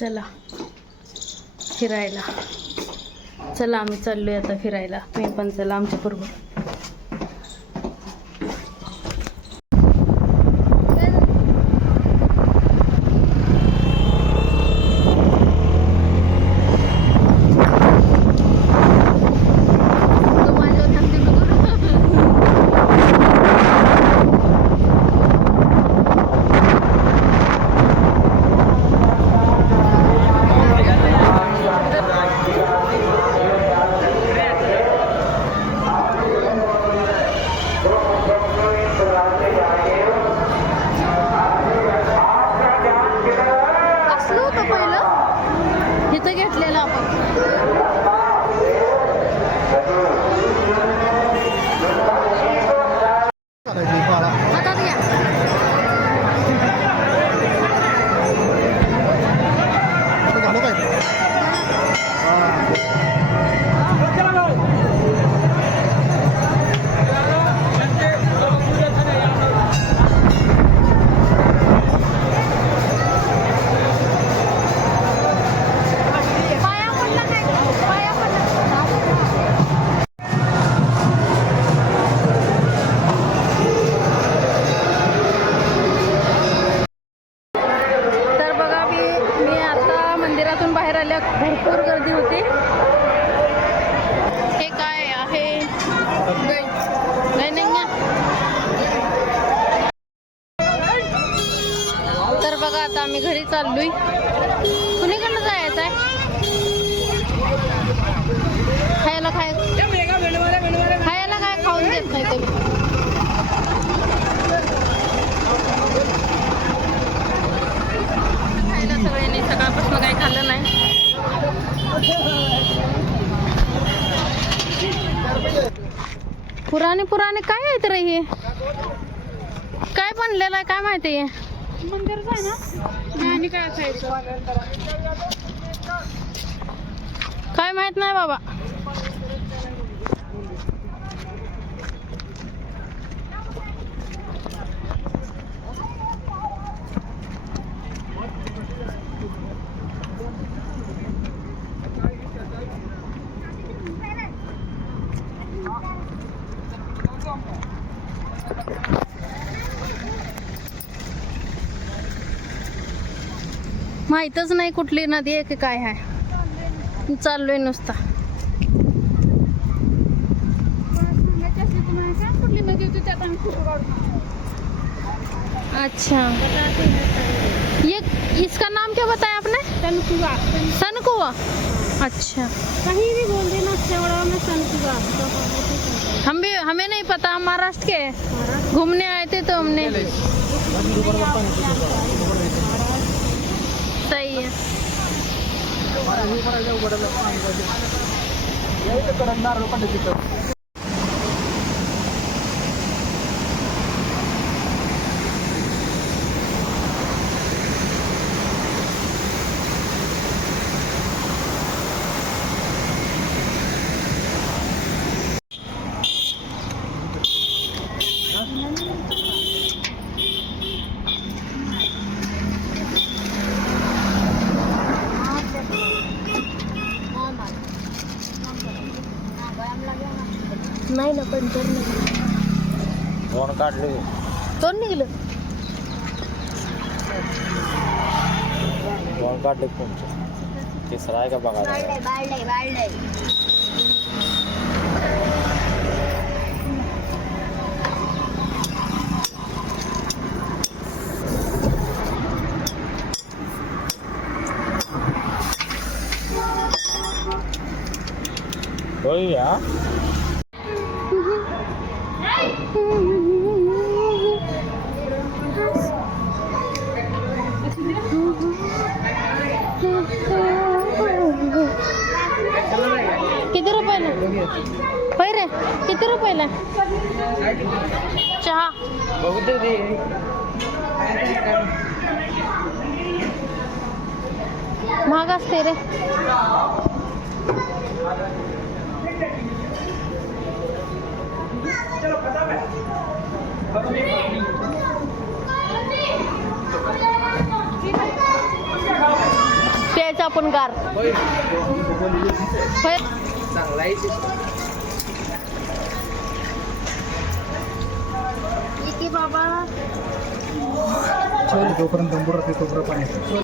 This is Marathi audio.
चला. फिरायला. चला आम्ही चाललोय आता फिरायला. तुम्ही पण चला आमच्या बरोबर. घेतलेलं आपण. बघा आता आम्ही घरी चाललोय. कुणीकडनं जायचं आहे खायला खाय खायला काय खाऊन देत नाही तुम्ही? खायला सगळ्यांनी सकाळपासून काही खाल्लं नाही. पुराणे पुराणे काय आहेत रे हे? काय बनलेलं आहे? काय माहिती? आहे मंदिर आहे ना? आणि काय असायचं? काय माहीत नाही बाबा. माहीतच नाही कुठली नदी आहे की काय आहे चाललोय नुसता अच्छा ये इसका नाम क्या बताया आपने सनकुआ अच्छा कहीं भी बोल देना सेवड़ा में सनकुगा हम भी हमें नहीं पता हम महाराष्ट्र के हैं। घूमने आए थे तो हमने सही है नाही ना पण तर फोन काढले तो निघलं फोन काढले तुमचे. तिसरा आहे का बघा होय या. किती होय रे? किती रुपयाला? चहा. महाग असते रे. आपण गार. होय. जोपर्यंत दंबूर तोपर्यंत पाणी